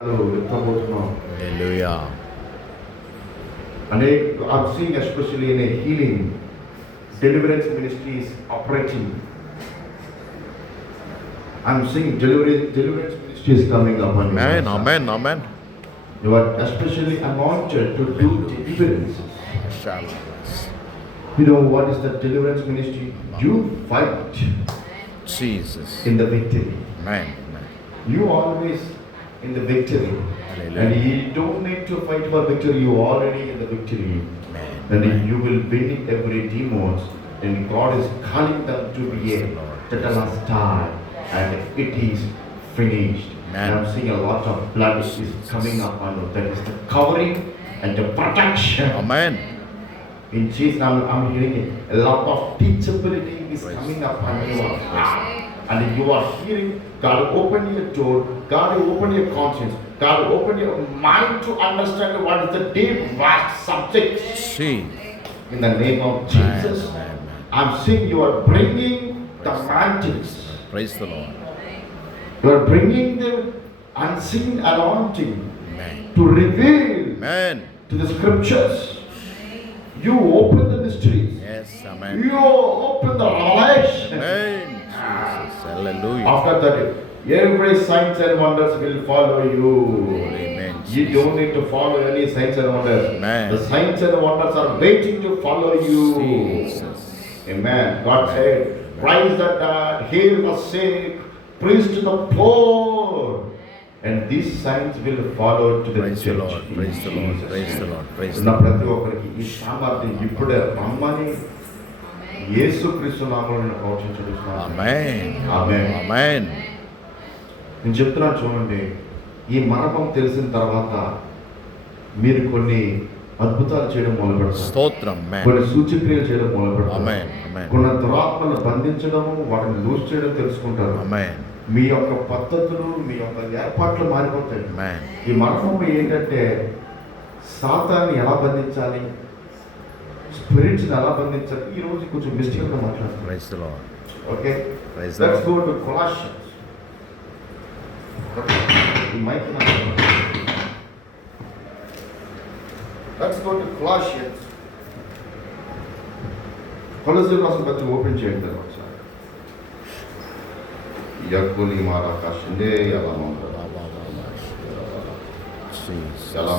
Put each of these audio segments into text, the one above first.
Hallelujah. And I'm seeing especially in a healing, deliverance ministries operating. I'm seeing deliverance ministries coming up on Amen. you. Amen. Amen. You are especially anointed to do deliverances. You know what is the deliverance ministry? You fight Jesus. in the victory. Amen. You always in the victory. Hallelujah. And you don't need to fight for victory. You already in the victory. Amen. And you will win every demons. And God is calling them to be a tetelestai. And it is finished. Amen. And I'm seeing a lot of blood is coming up on you. That is the covering and the protection. Amen. In Jesus' name, I'm hearing it. A lot of teachability is coming up on you. And you are hearing, God open your door, God open your conscience, God open your mind to understand what is the deep, vast subject. See. In the name of Jesus, I'm seeing you are bringing the mantles. Praise the Lord. You are bringing the unseen anointing Amen. to reveal Amen. to the scriptures. You open the mysteries. Yes. Amen. You open the revelation. Amen. Jesus. Hallelujah. After that, every signs and wonders will follow you. Amen. You don't need to follow any signs and wonders. Amen. The signs and wonders are waiting to follow you. Jesus. Amen. God said, rise the dead, heal the sick, preach to the poor. And these signs will follow to the Praise the church. Lord. Praise the Lord. Praise the Lord. Praise the ఉన్న Lord. ప్రతి ఒక్కరికి ఈ సామర్థ్యం ఇప్పుడే రమ్మని యేసుక్రీస్తు నామములో నేను ప్రవచించుచున్నాను. Amen. ఆమేన్. Amen. నేను చెప్తున్నాను చూడండి, ఈ మర్మం తెలిసిన తర్వాత మీరు కొన్ని అద్భుతాలు చేయడం మొదలు పెడతారు. స్తోత్రం. కొన్ని సూచక్రియలు చేయడం మొదలు పెడతారు. Amen. Amen. కొన్ని దురాత్మలను బంధించడము, వాటిని లూజ్ చేయడం తెలుసుకుంటారు. Amen. మీ యొక్క పద్ధతులు, మీ యొక్క ఏర్పాట్లు మారిపోతాయి. Amen. ఈ మర్మం ఏంటంటే సాతాన్ని ఎలా బంధించాలి, స్పిరిట్స్ని ఎలా బంధించాలి, ఈ రోజు కొంచెం మిస్టేక్గా మాట్లాడుతున్నాం. Praise the Lord. Okay, Praise the let's Lord. Go to Colossians. ఈ mike let's go to Colossians. కొలొస్సీయుల రాసిన పత్రిక ఓపెన్ చేయండి తర్వాత ఒకసారి. యక్కులి మారాకాశండే ఎలా ఉంటారు, Jesus. ఎలా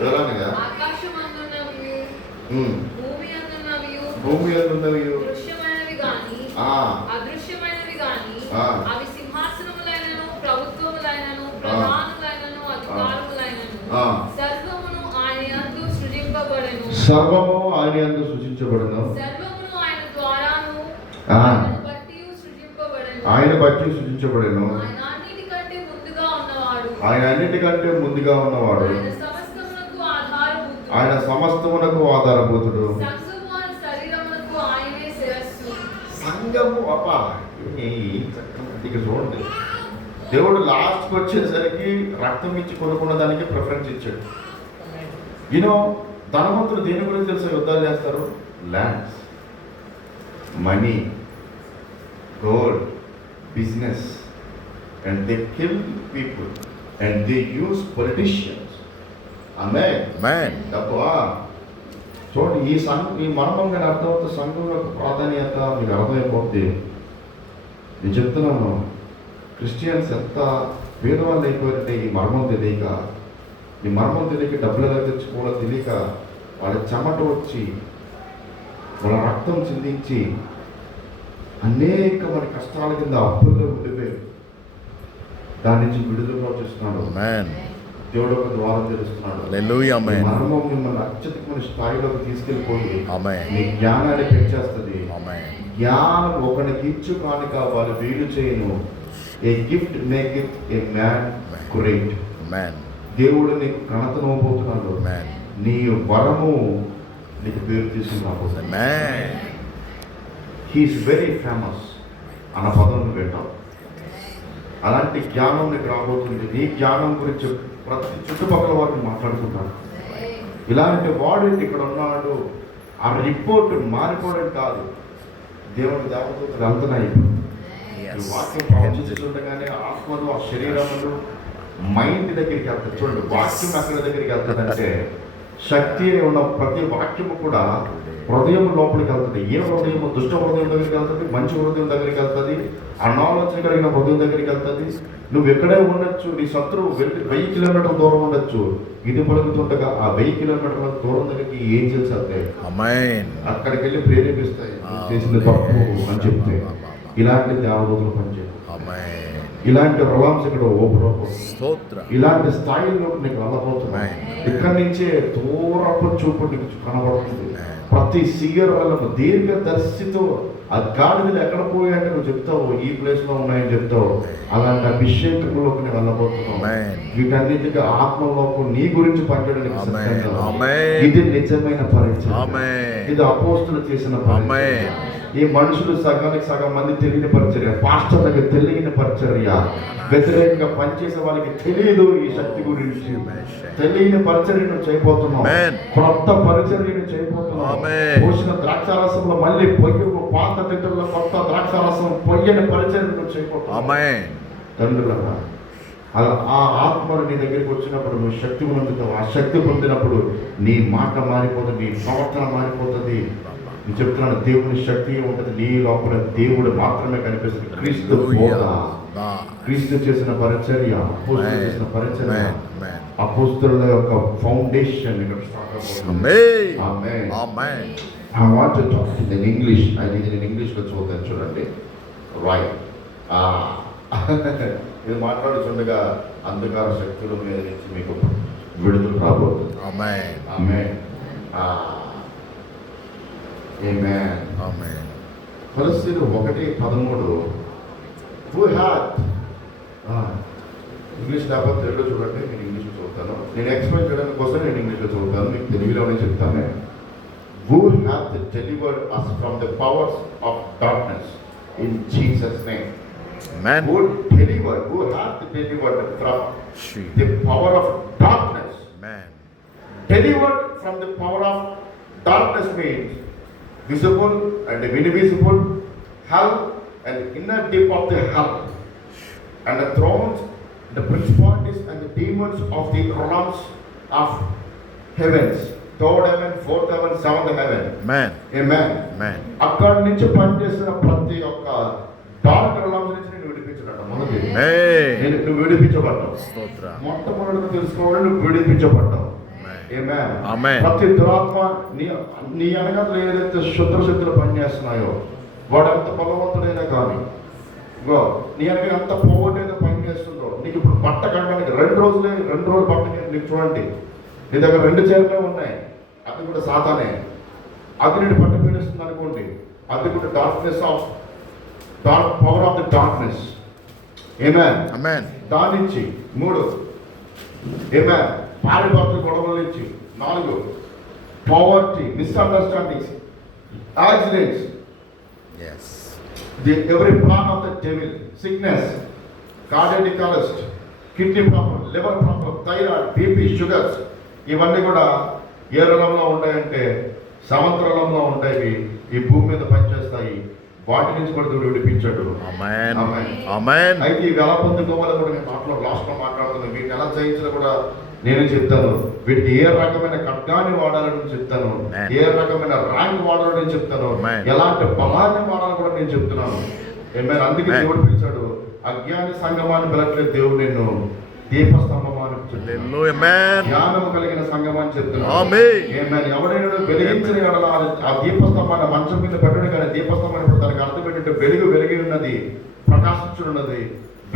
ఎవరనగా ఆకాశమందున్నవియు భూమి అందున్నవియు భూమి అందున్నవి దృశ్యమైనవి గాని అదృశ్యమైనవి గాని అవి సింహాసనములైనను ప్రభుత్వములైనను ప్రధానులైనను అధికారములైనను సర్వమును ఆయన యందు సృజింపబడెను. సర్వము ఆయన యందు సృజించబడును. సర్వమును ఆయన ద్వారాను ఆయనను బట్టి సృజింపబడెను. ఆయన బట్టి సృజించబడెను. ఆయన అన్నిటికంటే ముందుగా ఉన్నవాడు. ఆయన అన్నిటికంటే ముందుగా ఉన్నవాడు. ఆయన సమస్తమునకు ఆధారభూతుడు. ఆయన సమస్తమునకు ఆధారభూతుడు. సంఘము అను శరీరమునకు ఆయనే శిరస్సు. సంఘము అప్పా ఇక్కడ చూడండి, దేవుడు లాస్ట్కి వచ్చేసరికి రక్తం ఇచ్చి కొనుక్కున్న దానికి ప్రిఫరెన్స్ ఇచ్చాడు. యూనో ధనవంతులు దేని గురించి తెలిసి యుద్ధాలు చేస్తారు? Lands, money, gold, business, and they kill people and they use politicians. Amen. తప్పా చూడండి, ఈ మర్మం కానీ అర్థమవుతుంది. సంఘం యొక్క ప్రాధాన్యత మీకు అర్థమైపోద్ది. నేను చెప్తున్నాను, క్రిస్టియన్స్ ఎంత పేదవాళ్ళు అయిపోయారంటే ఈ మర్మం తెలియక డబ్బులు ఎలా తెచ్చుకోవాలో తెలియక వాళ్ళ చెమట వచ్చి వాళ్ళ రక్తం చిందించి అనేక మన కష్టాల కింద అప్పుల్లో ఉండిపోయి దాని నుంచి విడుదల చేస్తున్నాడు. Amen. దేవుడు ఒక ద్వారం తెరుస్తున్నాడు. Hallelujah. Amen. మర్మం మిమ్మల్ని అత్యధికమైన స్థాయిలోకి తీసుకెళ్ళిపోయి Amen. మీ జ్ఞానాన్ని పెంచేస్తుంది. Amen. జ్ఞానం ఒకరికి ఇచ్చు కానుక వాళ్ళు వీలు చేయను. A gift make it a man great. Amen. దేవుడు నీకు ఘనతనోపోతున్నాడు. Amen. నీ వరము నీకు పేరు తీసుకున్నాడు. Amen. హీఈస్ వెరీ ఫేమస్ అన్న పదం నువ్వు వింటావు. అలాంటి జ్ఞానం నీకు రాబోతుంది. నీ జ్ఞానం గురించి ప్రతి చుట్టుపక్కల వారిని మాట్లాడుకుంటారు. ఇలాంటి వాడు ఇక్కడ ఉన్నాడు ఆ రిపోర్ట్ మారిపోవడం కాదు, దేవుని దేవదూతలు వెళ్తున్నాయి. ఈ Yes. వాక్యం ప్రవచించుతుండగానే ఆత్మలు ఆ శరీరములు మైండ్ దగ్గరికి వెళ్తాయి. చూడండి, వాక్యం ఎక్కడ దగ్గరికి వెళ్తుందంటే శక్తి ఉన్న ప్రతి వాక్యము కూడా హృదయం లోపలికి వెళ్తుంది. ఏ హృదయం? దుష్ట హృదయం దగ్గరికి వెళ్తుంది, మంచి హృదయం దగ్గరికి వెళ్తుంది, అనాలోచన కలిగిన హృదయం దగ్గరికి వెళ్తుంది. నువ్వు ఎక్కడే ఉండొచ్చు, నీ శత్రువు 1000 కిలోమీటర్ల దూరం ఉండొచ్చు, ఇది పలుకుతుండగా ఆ 1000 కిలోమీటర్ల దూరం దగ్గరికి ఏంజెల్స్ వెళ్తాయి. Amen. అక్కడికి వెళ్ళి ప్రేరేపిస్తాయి, చేసింది తప్పు అని చెప్తే. ఇలాంటి దేవదూతలు పనిచేయవు. Amen. ఇలాంటి రొలాంస్ ఇక్కడ ఓపెన్, స్తోత్రం. ఇలాంటి స్థాయిలో నీకు వెళ్ళబోతున్నాయి. ఇక్కడి నుంచే దూరపు చూపు నీకు కనబడుతుంది. ప్రతి సీయర్లను దీర్ఘదర్శితో ఆ గాడిదలు ఎక్కడ పోయాయంటే నువ్వు చెప్తావు, ఈ ప్లేస్ లో ఉన్నాయని చెప్తావు. అలాంటి అభిషేకంలోకి నేను వెళ్ళబోతున్నావు. Amen. వీటన్నిటికీ ఆత్మలోకి నీ గురించి పనిచేయడానికి Amen. సిద్ధంగా. Amen. ఇది నిజమైన పరిచయం. Amen. ఇది అపోస్తులు చేసిన పరిచయం. Amen. ఈ మనుషులు సగానికి సగం మంది తెలియని పరిచర్య, పాస్టర్లకు తెలియని పరిచర్య, వ్యతిరేకంగా పనిచేసే వాళ్ళకి తెలియదు ఈ శక్తి గురించి. తెలియని పరిచర్యను చేయబోతున్నాం. Amen. కొత్త పరిచర్యను చేయబోతున్నాం. Amen. పోసిన ద్రాక్షారసంలో మళ్ళీ పొయ్యి, పాత తిట్టుల్లో కొత్త ద్రాక్షారసం పొయ్యని పరిచర్యను చేయబోతున్నాం. Amen. తండ్రులరా, అలా ఆ ఆత్మలు నీ దగ్గరికి వచ్చినప్పుడు నువ్వు శక్తి పొందుతావు. ఆ శక్తి పొందినప్పుడు నీ మాట మారిపోతుంది, నీ ప్రవర్తన మారిపోతుంది. నేను చెప్తున్నాను, దేవుని శక్తి ఉంటుంది నీ లోపల. దేవుడు మాత్రమే కనిపిస్తుంది. క్రీస్తు బోధ, క్రీస్తు చేసిన పరిచర్య, అపోస్తులు చేసిన పరిచర్య, Amen. అపోస్తుల యొక్క ఫౌండేషన్ ఇక్కడ స్టార్ట్ అవుతుంది. Amen. Amen. Amen. I want to talk in English. ఇది నేను ఇంగ్లీష్లో చూద్దాను, చూడండి. రైట్. ఇది మాట్లాడుతుండగా అంధకార శక్తుల మీద నుంచి మీకు విడుదల రాబోతుంది. Amen. Amen. Amen. Amen. పరిస్థితులు 1:13 who had ఇంగ్లీష్ లేకపోతే తెలుగులో చూడండి, నేను ఇంగ్లీష్లో చదువుతాను. నేను ఎక్స్ప్లెయిన్ చేయడానికి కోసం నేను ఇంగ్లీష్లో చదువుతాను, మీకు తెలుగులోనే చెప్తాను. Who hath delivered us from the powers of darkness in Jesus' name. Amen. Who hath delivered from the power of darkness. Amen. Delivered from the power of darkness means visible and invisible, hell and inner deep of the hell, and the thrones, the principalities and the demons of the realms of heavens, third heaven, fourth heaven, seventh heaven. Amen. Amen. Amen. అక్కడి నుంచి పనిచేసిన ప్రతి ఒక్క dark realms నుంచి నేను విడిపించబడ్డా. మొదటి Amen. నువ్వు విడిపించబడ్డావు. స్తోత్రం. మొట్టమొదటి తెలుసుకోవాలి, నువ్వు విడిపించబడ్డావు. Amen. Amen. ప్రతి దురాత్మ నీ వెనకాల ఏదైతే శుద్రశక్తులు పనిచేస్తున్నాయో, వాడు ఎంత బలవంతుడైనా కానీ, గో నీ వెనక ఎంత పోగొట్టేదో పనిచేస్తుందో, నీకు ఇప్పుడు బట్ట కట్టడానికి 2 రోజులు బట్ట నీకు చూడండి. నీ దగ్గర 2 చీరలే ఉన్నాయి, అది కూడా సాతానే. అది నేను పట్ట పీడిస్తుంది అనుకోండి, అది కూడా darkness of power of the darkness. Amen. Amen. దాని నుంచి 3 Amen. పారిభర్త గొడవల నుంచి 4 poverty, misunderstandings, accidents, Yes. every plan of the devil, sickness, cardiac arrest, kidney problem, liver problem, thyroid, BP, sugars, ఇవన్నీ కూడా ఏ రంగంలో ఉంటాయంటే సముద్రంలో ఉంటాయి. ఈ భూమి మీద పనిచేస్తాయి. వాటి నుంచి కూడా దేవుడు విడిపించాడు. Amen. Amen. Amen. అయితే ఈ ఎలా పొందుకోవాలో కూడా నేను లాస్ట్లో మాట్లాడుతున్నాను. వీటిని ఎలా జయించాలో కూడా నేను చెప్తాను. వీటికి ఏ రకమైన ఖడ్గాన్ని వాడాలని చెప్తాను, ఏ రకమైన ర్యాంక్ వాడాలని చెప్తాను, ఎలాంటి బలాన్ని వాడాలని కూడా నేను చెప్తున్నాను. ఏమైనా అందుకే దేవుడు పిలిచాడు, అజ్ఞాని సంగమాన్ని పిలట్లేదు దేవుడు, నిన్ను దీపస్తంభమాన్ని Hallelujah. Amen. జ్ఞానము కలిగిన సంగమాన్ని చెప్తున్నాను. Amen. ఏమైనా ఎవరైనా వెలిగించిన ఎడల ఆ దీపస్తంభాన్ని మంచం మీద పెట్టడు, కానీ దీపస్తంభాన్ని ఇప్పుడు దానికి అర్థం ఏంటంటే వెలిగి ఉన్నది, ప్రకాశించున్నది,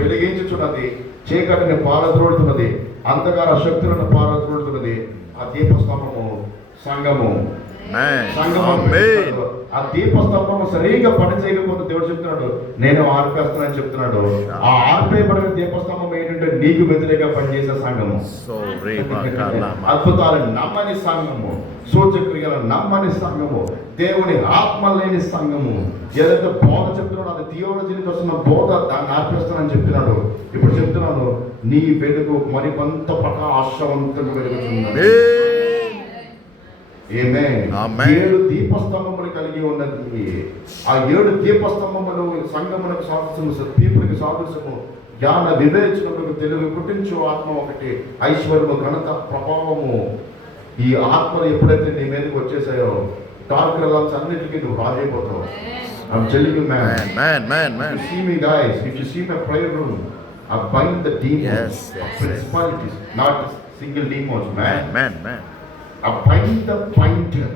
వెలిగించుచున్నది, చీకటిని పారద్రోడుతున్నది, అంధకార శక్తులను పారద్రోడుతున్నది. ఆ దీపస్తంభము సంఘము. Amen. ఆ దీపస్తంభము సరిగా పని చేయకపోతే దేవుడు చెప్తున్నాడు, నేను ఆర్పేస్తానని చెప్తున్నాడు. ఆ ఆర్పేయబడిన దీపస్తంభం ఏంటంటే నీకు వ్యతిరేకంగా పనిచేసే సంఘము, అద్భుతాలను నమ్మని సంఘము, సూచక్రియలను నమ్మని సంఘము, దేవుని ఆత్మ లేని సంఘము. ఏదైతే బోధ చెప్తున్నాడో అది థియాలజీకి వస్తున్న బోధ, దాన్ని ఆర్పేస్తానని చెప్తున్నాడు. ఇప్పుడు చెప్తున్నాను, నీ వెలుగు మరి కొంత ప్రకాశవంతంగా వెలుగుతున్నాడు. ఆమేన్. ఆమేన్. 7 దీపస్తంభములు కలిగి ఉన్నది. ఆ 7 దీపస్తంభములు సంఘమునకు సాదృశ్యము, పీపుల్కి సాదృశ్యము. జ్ఞాన వివేచనములకు తెలివి పుట్టించు ఆత్మ ఒకటి, ఐశ్వర్యము, ఘనత, ప్రభావము. ఈ ఆత్మలు ఎప్పుడైతే నీ మీదకి వచ్చేసాయో డార్క్ రిలాక్స్ అన్నిటికీ నువ్వు రాజైపోతావు. I'm telling you, man. Man. If you see me, guys, if you see my prayer room, I bind the demons, Yes. principalities, not single demons, man. Man. I bind the binder.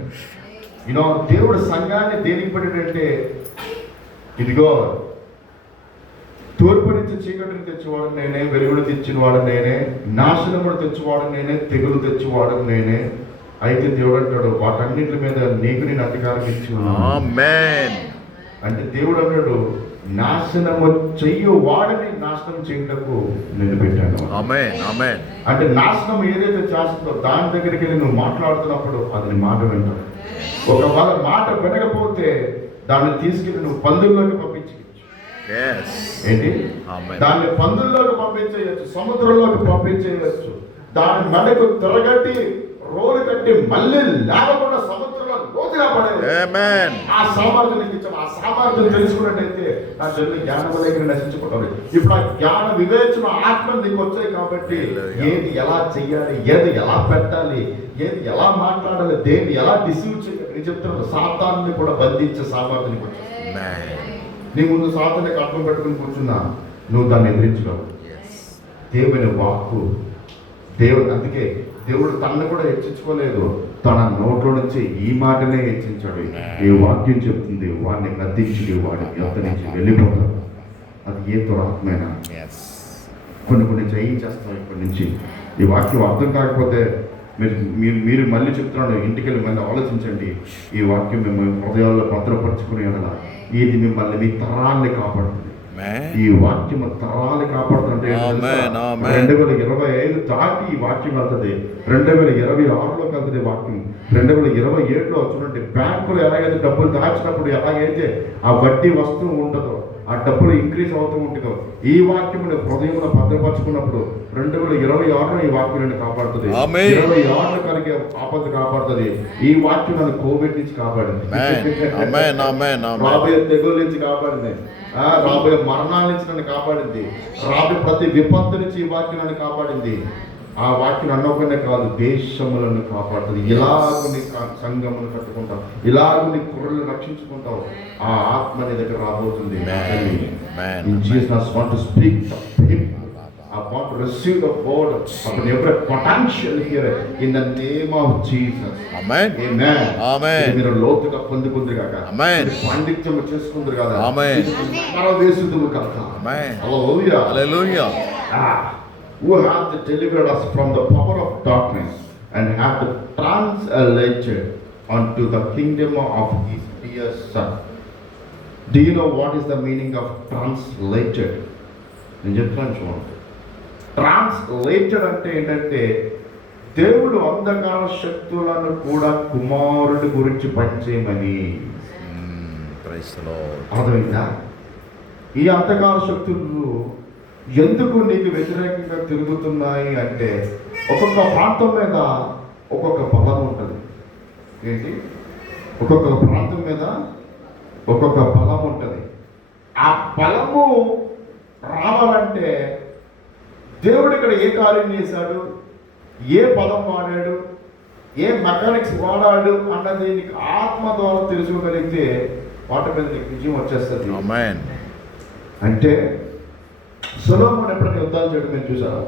దేవుడు సంఘాన్ని దేనికి పడినంటే, ఇదిగో తూర్పు నుంచి చీకటిని తెచ్చేవాడు నేనే, వెలుగును తెచ్చినవాడు నేనే, నాశనమును తెచ్చేవాడు నేనే, తెగులు తెచ్చేవాడు నేనే. అయితే దేవుడు అంటాడు, వాటన్నిటి మీద నీకు నేను అధికారం ఇచ్చి ఉన్నాను. Amen. అంటే దేవుడు అన్నాడు, నాశనము చెయ్యు వాడిని నాశనం చేయటకు నేను పెట్టాను. Amen. అంటే నాశనం ఏదైతే చేస్తుందో దాని దగ్గరికి వెళ్ళి నువ్వు మాట్లాడుతున్నప్పుడు అది నీ మాట వింటావు. ఒకవేళ మాట వినకపోతే దాన్ని తీసుకెళ్ళి నువ్వు పందుల్లోకి పంపించవచ్చు. Yes. ఏంటి? Amen. దాన్ని పందుల్లోకి పంపించేయచ్చు, సముద్రంలోకి పంపించేయచ్చు. దాని మెడకు తిరగట్టి రోలు కట్టి మళ్ళీ లేకుండా సముద్రంలో లోతుగా పడేది. Amen. ఆ సామర్థ్యం నీకు ఇచ్చాను. ఆ సామర్థ్యం తెలుసుకున్నట్టయితే నా జన్మ జ్ఞానం దగ్గర నశించుకుంటాడు. ఇప్పుడు ఆ జ్ఞాన వివేచన ఆత్మ నీకు వచ్చాయి కాబట్టి ఏది ఎలా చెయ్యాలి, ఏది ఎలా పెట్టాలి, ఏది ఎలా మాట్లాడాలి, దేన్ని ఎలా డిసీవ్ చేయాలి నేను చెప్తున్నాను. సాతాన్ని కూడా బంధించే సామర్థ్యం నీకు వచ్చింది. Amen. నీ ముందు సాతాన్ని కట్టం పెట్టుకుని కూర్చున్నా నువ్వు దాన్ని ఎదిరించగలవు. Yes. దేవుని వాక్కు, దేవుడు అందుకే దేవుడు తనను కూడా హెచ్చించుకోలేదు, తన నోట్లో నుంచి ఈ మాటనే హెచ్చించాడు. ఈ వాక్యం చెప్తుంది, వాడిని గద్దించి వాడిని యొద్ద నుంచి వెళ్ళిపోతాడు. అది ఏ దురాత్మైనా Yes. కొన్ని జయించేస్తాం. ఇప్పటి నుంచి ఈ వాక్యం అర్థం కాకపోతే మీరు మళ్ళీ చెప్తున్నాడు, ఇంటికి వెళ్ళి మళ్ళీ ఆలోచించండి. ఈ వాక్యం మిమ్మల్ని హృదయాల్లో భద్రపరచుకుని అలా ఇది మిమ్మల్ని మీ తరాన్ని కాపాడుతుంది. ఈ వాక్యం తరాలు కాపాడుతుంటే 2025 దాటి ఈ వాక్యం వెళ్తుంది. 2026లోకి వెళ్తుంది వాక్యం. 2027లో చూడండి, బ్యాంకులు ఎలాగైతే డబ్బులు దాచినప్పుడు ఎలాగైతే ఆ వడ్డీ వస్తువు ఉంటుందో, ఆ డబ్బులు ఇంక్రీజ్ అవుతూ ఉంటుందో, ఈ వాక్యం హృదయంలో భద్రపరచుకున్నప్పుడు 2026లో ఈ వాక్యం నన్ను కాపాడుతుంది. 26లో కలిగే ఆపద కాపాడుతుంది. ఈ వాక్యం నన్ను కోవిడ్ నుంచి కాపాడింది. రాబోయే తెగుల నుంచి కాపాడింది. రాబోయే మరణాల నుంచి నన్ను కాపాడింది. రాబోయే ప్రతి విపత్తు నుంచి ఈ వాక్యం నన్ను కాపాడింది. ఆ వాక్యం అన్నొకనే కాదు, దేశములను కాపాడుతుంది. ఇలాగుని సంఘమును కట్టుకుంటావు, ఇలాగుని కుర్రలు రక్షించుకుంటావు. ఆ ఆత్మ నీ దగ్గర రాబోతుంది. Jesus want to speak to people. I want to receive the word of every potential here in the name of Jesus. Amen. Amen. మీరు లోతుగా పొందుకుందరు కాక, పాండిత్యం చేసుకుందరు కదా, వేసుదురు కాక. Hallelujah. Who hath delivered us from the power of darkness and hath translated unto the kingdom of his dear Son. Do you know what is the meaning of translated? నేను చెప్తాను చూడండి. Translated అంటే ఏంటంటే, దేవుడు అంధకార శక్తులను కూడా కుమారుడి గురించి పనిచేయమని. అర్థమైందా? ఈ అంధకార శక్తులు ఎందుకు నీకు వ్యతిరేకంగా తిరుగుతున్నాయి అంటే, ఒక్కొక్క ప్రాంతం మీద ఒక్కొక్క బలం ఉంటుంది. ఏంటి? ఒక్కొక్క ప్రాంతం మీద ఒక్కొక్క బలం ఉంటుంది. ఆ బలము రావాలంటే దేవుడు ఇక్కడ ఏ కార్యం చేశాడు, ఏ పదం వాడాడు, ఏ మెకానిక్స్ వాడాడు అన్నది నీకు ఆత్మ ద్వారా తెలుసుకోగలిగితే వాటి మీద నీకు విజయం వచ్చేస్తుంది. అంటే సొలొమోను ఎప్పుడైనా యుద్ధాలు చేయడం మేము చూసాము.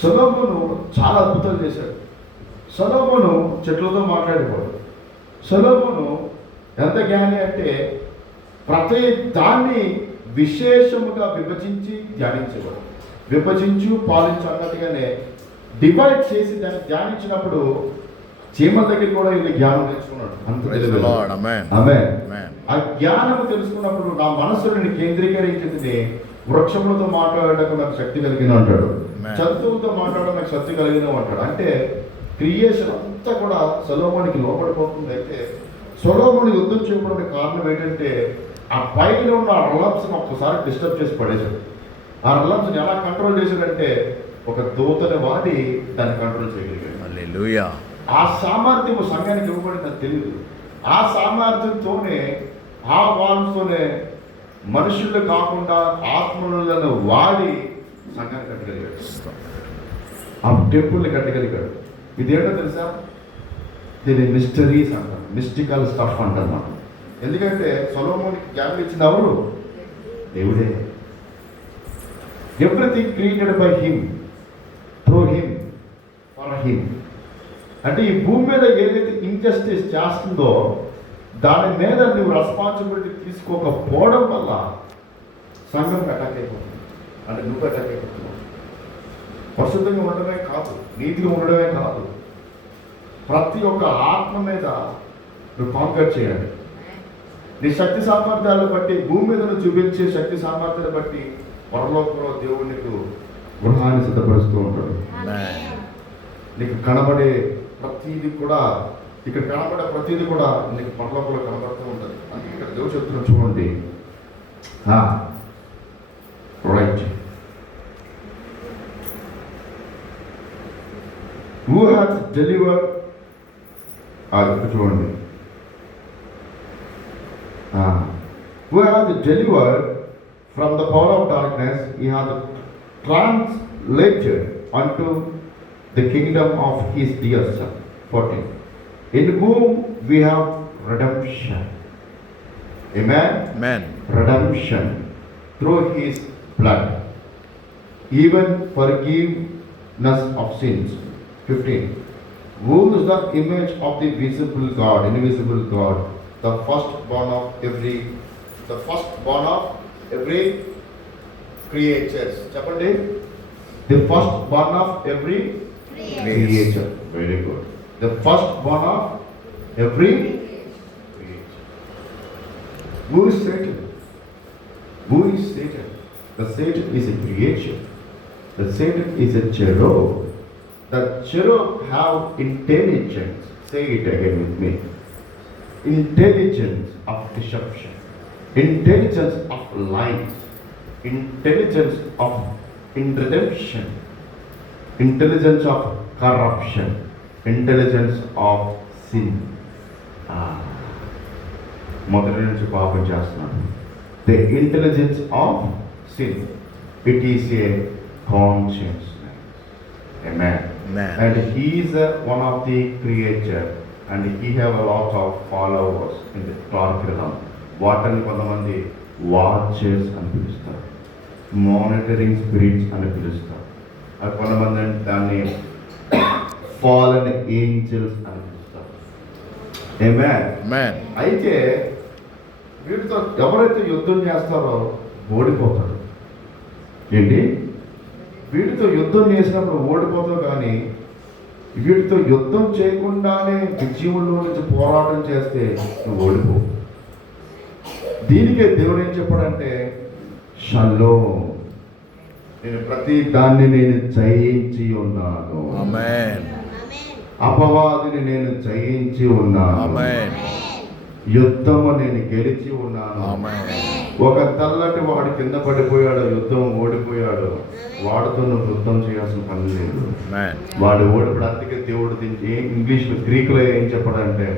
సొలొమోను చాలా అద్భుతాలు చేశాడు. సొలొమోను చెట్లతో మాట్లాడేవాడు. సొలొమోను ఎంత జ్ఞాని అంటే ప్రతి దాన్ని విశేషముగా విభజించి ధ్యానించేవాడు. విభజించు పాలించు అన్నట్టుగానే డివైడ్ చేసి దాన్ని ధ్యానించినప్పుడు చీమల దగ్గర కూడా వీళ్ళు జ్ఞానం తెలుసుకున్నాడు. ఆ జ్ఞానం తెలుసుకున్నప్పుడు నా మనసుని కేంద్రీకరించింది. వృక్షములతో మాట్లాడటం నాకు శక్తి కలిగిన అంటాడు, జంతువులతో మాట్లాడడం నాకు శక్తి కలిగిన అంటాడు. అంటే క్రియేషన్ అంతా కూడా సొలొమోనుకి లోపడిపోతుంది. అయితే సొలొమోను యుద్ధం చేయడానికి కారణం ఏంటంటే, ఆ పైన ఉన్న ఆ రిలమ్స్ని ఒక్కసారి డిస్టర్బ్ చేసి పడేశాడు. ఆ రిలమ్స్ని ఎలా కంట్రోల్ చేశాడంటే, ఒక దూతని వాడి దాన్ని కంట్రోల్ చేయగలిగాడు. ఆ సామర్థ్యం సంఘానికి ఇవ్వబడిందని తెలియదు. ఆ సామర్థ్యంతోనే ఆ వాల్స్తోనే మనుషులు కాకుండా ఆత్మలను వాడి సంఘాన్ని కట్టగలిగాడు, ఆ టెంపుల్ని కట్టగలిగాడు. ఇదేంటో తెలుసా? దీని మిస్టరీస్ అంటారు, మిస్టికల్ స్టఫ్ అంటారు మనం. ఎందుకంటే సొలొమోనుకి జ్ఞానం ఇచ్చింది ఎవరు? దేవుడే. Everything created by him, through him, for him. అంటే ఈ భూమి మీద ఏదైతే ఇంజస్టిస్ చేస్తుందో దాని మీద నువ్వు రెస్పాన్సిబిలిటీ తీసుకోకపోవడం వల్ల సంఘం అటాక్ అయిపోతుంది. అంటే నువ్వు అటాక్ అయిపోతున్నావు. పరిశుద్ధంగా ఉండడమే కాదు, నీతిగా ఉండడమే కాదు, ప్రతి ఒక్క ఆత్మ మీద నువ్వు కాంకర్ చేయాలి. నీ శక్తి సామర్థ్యాలను బట్టి, భూమి మీద నువ్వు చూపించే శక్తి సామర్థ్యాలను బట్టి పరలోకంలో దేవుడు నీకు గృహాన్ని సిద్ధపరుస్తూ ఉంటాడు. నీకు కనబడే ప్రతిదీ కూడా, ఇక్కడ కనబడే ప్రతిదీ కూడా నీకు పరలోకంలో కనబడుతూ ఉంటుంది. అందుకే ఇక్కడ దేవుడు చెప్తున్నాడు చూడండి. రైట్. Who hath delivered, చూడండి, who hath delivered from the power of darkness, he hath translated unto the kingdom of his dear son. 14. In whom we have redemption. Amen? Amen. Redemption through his blood, even forgiveness of sins. 15. Who is the image of the visible God, invisible God, the firstborn of every creature. Chapandi, the firstborn of every creature. Very good. The firstborn of every creature. Who is Satan? Who is Satan? The Satan is a creature. The Satan is a cherub. The cherub have intelligence. Say it again with me. Intelligence of deception, intelligence of lies, intelligence of redemption, intelligence of corruption, intelligence of sin. మొదటి నుంచి పాపం చేస్తున్నాను. The intelligence of sin. It is a conscience. Amen. Amen. And he is one of the creature, and he have a lot of followers in the dark realm. వాటిని కొంతమంది watches అని పిలుస్తారు, monitoring spirits అని పిలుస్తారు. అది కొంతమంది దాన్ని fallen angels అని పిలుస్తారు. Amen. Amen. అయితే వీటితో ఎవరైతే యుద్ధం చేస్తారో ఓడిపోతాడు. ఏంటి? వీటితో యుద్ధం చేసినప్పుడు ఓడిపోతావు, కానీ వీటితో యుద్ధం చేయకుండానే విజయంలో నుంచి పోరాటం చేస్తే నువ్వు ఓడిపో. దీనికే దేవుడు ఏం చెప్పాడంటే, షలోమ్, నేను ప్రతి దాన్ని నేను జయించి ఉన్నాను. Amen. అపవాదిని నేను జయించి ఉన్నాను. Amen. యుద్ధము నేను గెలిచి ఉన్నాను. Amen. ఒక తెల్లటి వాడు కింద పడిపోయాడు, యుద్ధం ఓడిపోయాడు. వాడితో నువ్వు యుద్ధం చేయాల్సిన పని లేదు. Amen. వాడు ఓడిపోయాడు. అందుకే దేవుడు దీనికి ఇంగ్లీష్లో, గ్రీకులో ఏం చెప్పాడంటే,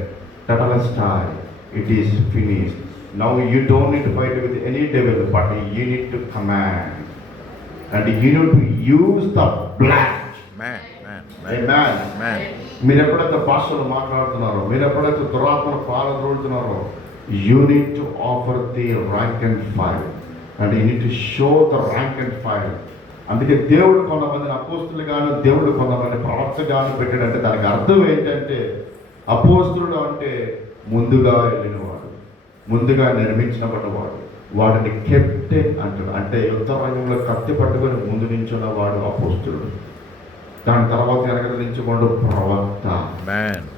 టెటలస్టాయ్, it is finished. Now you don't need to fight with any devil, but you need to command and you need to use the blood. Amen. Amen. Amen. మీరు ఎప్పుడైతే భాషలు మాట్లాడుతున్నారో, మీరు ఎప్పుడైతే దురాత్మను పాలద్రోలుతున్నారో, you need to offer the rank and file, and you need to show the rank and file. అందుకే దేవుడు కొంతమందిని అపోస్తులు గాను, దేవుడు కొంతమంది ప్రవక్త గాను పెట్టాడంటే దానికి అర్థం ఏంటంటే, అపోస్తులుడు అంటే ముందుగా వెళ్ళినవాడు, ముందుగా నిర్మించబడ్డవాడు, వాడిని కెప్టెన్ అంటాడు. అంటే యుద్ధ రంగంలో కత్తి పట్టుకొని ముందు నించున్నవాడు అపోస్తులుడు. దాని తర్వాత వెనక నించుకోండు ప్రవక్త.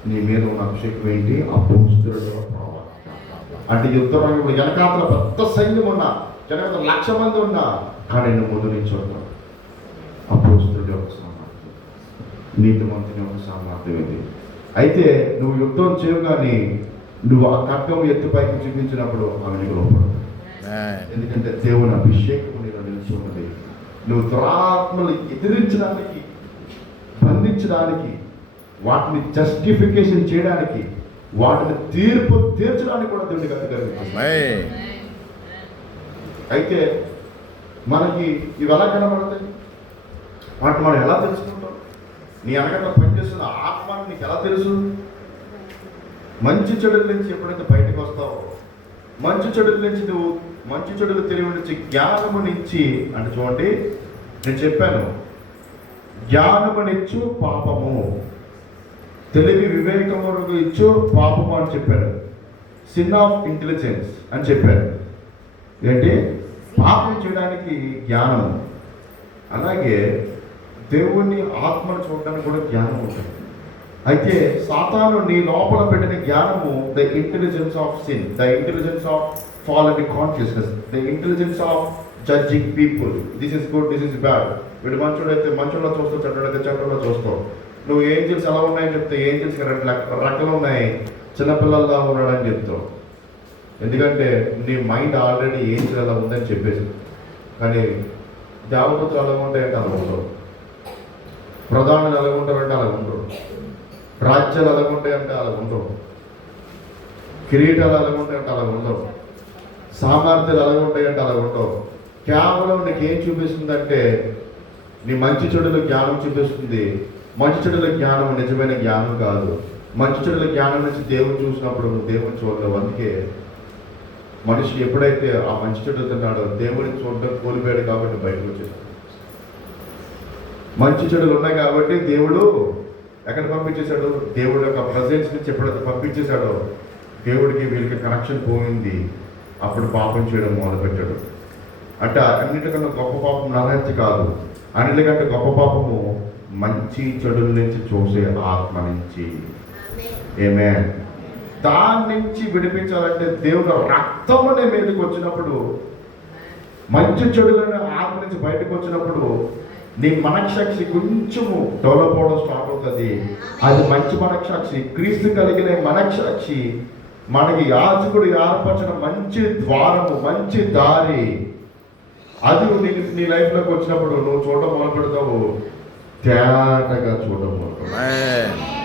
నీ మీద ఉన్న అభిషేకం ఏంటి? అపోస్తులుడు, ప్రవక్త. అంటే యుద్ధ రంగంలో వెనకాతల పెద్ద సైన్యం ఉన్నా, వెనకాల 1,00,000 మంది ఉన్నా, కానీ నువ్వు ముందు నించున్నావు. అపోస్తులుడి యొక్క సామర్థ్యం, నీతిమంతుని యొక్క సామర్థ్యం ఇది. అయితే నువ్వు యుద్ధం చేయగానే నువ్వు ఆ ఖడ్గం ఎత్తుపైకి చూపించినప్పుడు ఆమె నీకు లోపడదు. ఎందుకంటే దేవుని అభిషేకం నీలో నిలిచి ఉన్నది. నువ్వు దురాత్మలు ఎదిరించడానికి, బంధించడానికి వాటిని జస్టిఫికేషన్ చేయడానికి, వాటిని తీర్చడానికి కూడా దేవుడికి అధికారం. Amen. అయితే మనకి ఇవి ఎలా కనబడతాయి? వాటిని మనం ఎలా తెలుసుకుంటాం? నీ అనగా పనిచేస్తున్న ఆత్మని నీకు ఎలా తెలుసు? మంచి చెడుల నుంచి ఎప్పుడైతే బయటకు వస్తావో, మంచి చెడుల నుంచి నువ్వు మంచి చెడులు తెలివి నుంచి జ్ఞానము నుంచి, అంటే చూడండి నేను చెప్పాను, జ్ఞానమునిచ్చు పాపము, తెలివి వివేకమునకు ఇచ్చు పాపము అని చెప్పారు. సిన్ ఆఫ్ ఇంటెలిజెన్స్ అని చెప్పారు. ఏంటి? పాపం చేయడానికి జ్ఞానం. అలాగే దేవుని ఆత్మను చూడడానికి కూడా జ్ఞానం ఉంటుంది. అయితే సాతాను నీ లోపల పెట్టిన జ్ఞానము the intelligence of sin, the intelligence of fallen consciousness, the intelligence of judging people. This is good, this is bad. వీడు మంచోడైతే మంచోళ్ళ చూస్తావు, చెడ్డోడైతే చెడ్డోళ్ళ చూస్తావు. నువ్వు ఏంజిల్స్ ఎలా ఉన్నాయని చెప్తే ఏంజిల్స్ రెక్కలు ఉన్నాయి, చిన్నపిల్లల్లా ఉన్నాడని చెప్తావు. ఎందుకంటే నీ మైండ్ ఆల్రెడీ ఏంజిల్ ఎలా ఉందని చెప్పేసి. కానీ దేవదూతలు ఎలా ఉంటాయంటే అలా ఉండవు, ప్రధానులు ఎలా ఉంటారంటే అలా ఉండరు, రాజ్యాలు ఎలా ఉంటాయంటే అలా ఉండవు, కిరీటాలు ఎలా ఉంటాయంటే అలా ఉండవు, సామర్థ్యాలు ఎలా ఉంటాయంటే అలా ఉండవు. కేవలం నీకు ఏం చూపిస్తుందంటే నీ మంచి చెడుల జ్ఞానం చూపిస్తుంది. మంచి చెడుల జ్ఞానం నిజమైన జ్ఞానం కాదు. మంచి చెడుల జ్ఞానం నుంచి దేవుని చూసినప్పుడు నువ్వు దేవుని చూడలేవు. అందుకే మనిషి ఎప్పుడైతే ఆ మంచి చెడు తిన్నాడో దేవుడిని చూడడం కోల్పోయాడు కాబట్టి బయటకు వచ్చేసాడు. మంచి చెడులు ఉన్నాయి కాబట్టి దేవుడు ఎక్కడ పంపించేశాడు? దేవుడు యొక్క ప్రజెన్స్ నుంచి ఎప్పుడైతే పంపించేశాడో దేవుడికి వీళ్ళకి కనెక్షన్ పోయింది. అప్పుడు పాపం చేయడం మొదలుపెట్టాడు. అంటే అన్నిటికన్నా గొప్ప పాపం నరహత్య కాదు, అన్నిటికంటే గొప్ప పాపము మంచి చెడుల నుంచి చూసే ఆత్మ నుంచి. ఆమేన్. దాని నుంచి విడిపించాలంటే దేవుడు రక్తం అనే మీదకి వచ్చినప్పుడు, మంచి చెడులనే ఆత్మ నుంచి బయటకు వచ్చినప్పుడు నీ మనస్సాక్షి కొంచెము డెవలప్ అవడం స్టార్ట్ అవుతుంది. అది మంచి మనస్సాక్షి, క్రీస్తు కలిగిన మనస్సాక్షి మనకి యాజకుడు ఏర్పరిచిన మంచి ద్వారము, మంచి దారి. అది నీ లైఫ్లోకి వచ్చినప్పుడు నువ్వు చూడడం మొదలు పెడతావు, తేటగా చూడడం మొదలు పెడతావు.